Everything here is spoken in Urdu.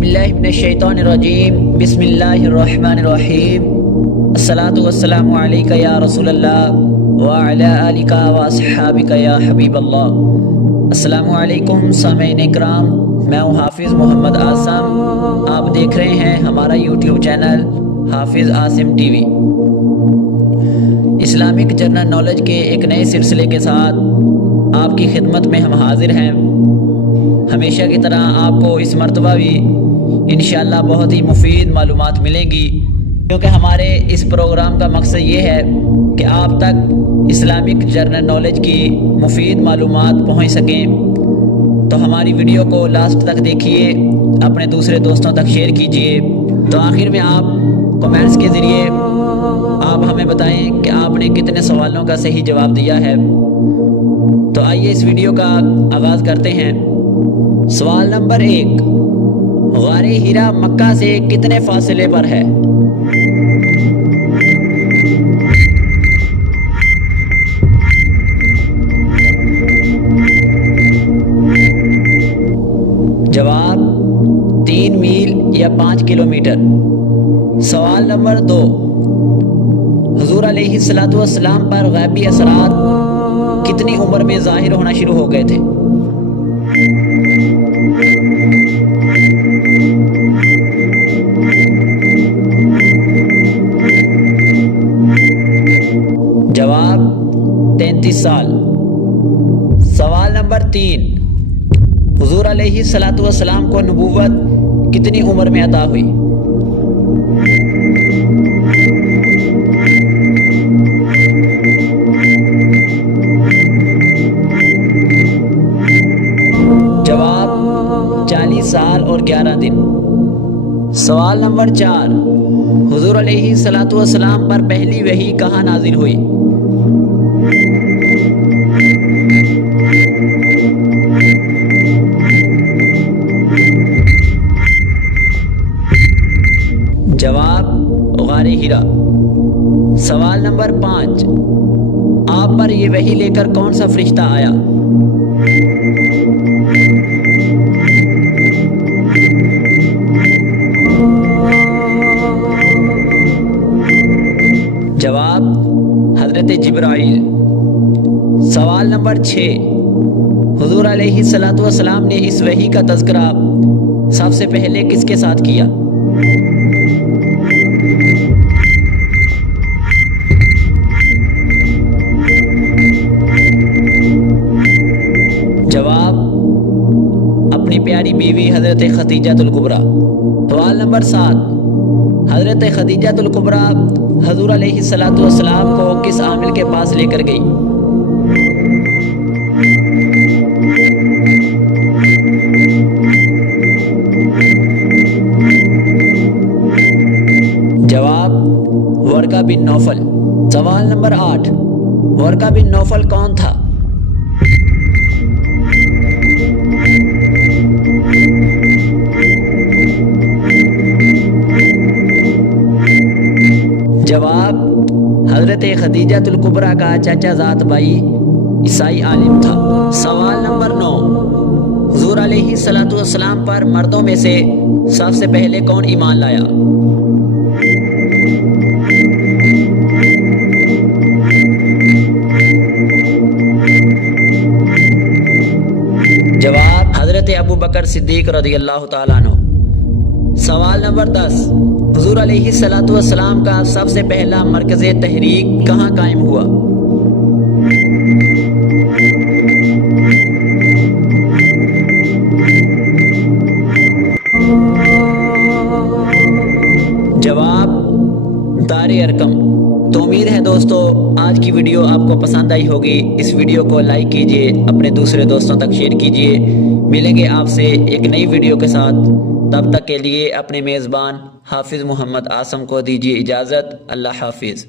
باللہ من الشیطان الرجیم بسم اللہ الرحمن الرحیم الصلاۃ والسلام علیک یا رسول اللہ وعلی آلک واصحابک یا حبیب اللہ۔ السلام علیکم سامعین اکرام، میں ہوں حافظ محمد عاصم۔ آپ دیکھ رہے ہیں ہمارا یوٹیوب چینل حافظ Asim T V. Islamic general knowledge کے ایک نئے سلسلے کے ساتھ آپ کی خدمت میں ہم حاضر ہیں۔ ہمیشہ کی طرح آپ کو اس مرتبہ بھی انشاءاللہ بہت ہی مفید معلومات ملیں گی، کیونکہ ہمارے اس پروگرام کا مقصد یہ ہے کہ آپ تک اسلامک جنرل نالج کی مفید معلومات پہنچ سکیں۔ تو ہماری ویڈیو کو لاسٹ تک دیکھیے، اپنے دوسرے دوستوں تک شیئر کیجیے۔ تو آخر میں آپ کمنٹس کے ذریعے آپ ہمیں بتائیں کہ آپ نے کتنے سوالوں کا صحیح جواب دیا ہے۔ تو آئیے اس ویڈیو کا آغاز کرتے ہیں۔ سوال نمبر 1، غار ہیرا مکہ سے کتنے فاصلے پر ہے؟ جواب 3 میل یا 5 کلومیٹر۔ سوال نمبر 2، حضور علیہ الصلوۃ والسلام پر غیبی اثرات کتنی عمر میں ظاہر ہونا شروع ہو گئے تھے؟ جواب 33 سال۔ سوال نمبر 3، حضور علیہ الصلوۃ والسلام کو نبوت کتنی عمر میں عطا ہوئی؟ جواب 40 سال اور 11 دن۔ سوال نمبر 4، حضور علیہ الصلوۃ والسلام پر پہلی وحی کہاں نازل ہوئی؟ جواب غار ہیرا۔ سوال نمبر 5، آپ پر یہ وحی لے کر کون سا فرشتہ آیا؟ جواب حضرت جبرائیل۔ سوال نمبر 6، حضور علیہ الصلوۃ والسلام نے اس وحی کا تذکرہ سب سے پہلے کس کے ساتھ کیا؟ جواب اپنی پیاری بیوی حضرت خدیجہ الکبریٰ۔ سوال نمبر 7، حضرت خدیجہ الکبریٰ حضور علیہ الصلوۃ والسلام کو کس عامل کے پاس لے کر گئی؟ جواب ورقہ بن نوفل۔ سوال نمبر 8، ورقہ بن نوفل کون تھا؟ جواب حضرت خدیجہ الکبریٰ کا چچا زاد بھائی عیسائی عالم تھا۔ سوال نمبر 9، حضور علیہ الصلوۃ والسلام پر مردوں میں سے سب سے پہلے کون ایمان لایا؟ جواب حضرت ابو بکر صدیق رضی اللہ تعالیٰ عنہ۔ سوال نمبر 10، حضور علیہ الصلوۃ والسلام کا سب سے پہلا مرکز تحریک کہاں قائم ہوا؟ جواب دار ارقم۔ تو امید ہے دوستو آج کی ویڈیو آپ کو پسند آئی ہوگی۔ اس ویڈیو کو لائک کیجئے، اپنے دوسرے دوستوں تک شیئر کیجئے۔ ملیں گے آپ سے ایک نئی ویڈیو کے ساتھ، تب تک کے لیے اپنے میزبان حافظ محمد عاصم کو دیجیے اجازت۔ اللہ حافظ۔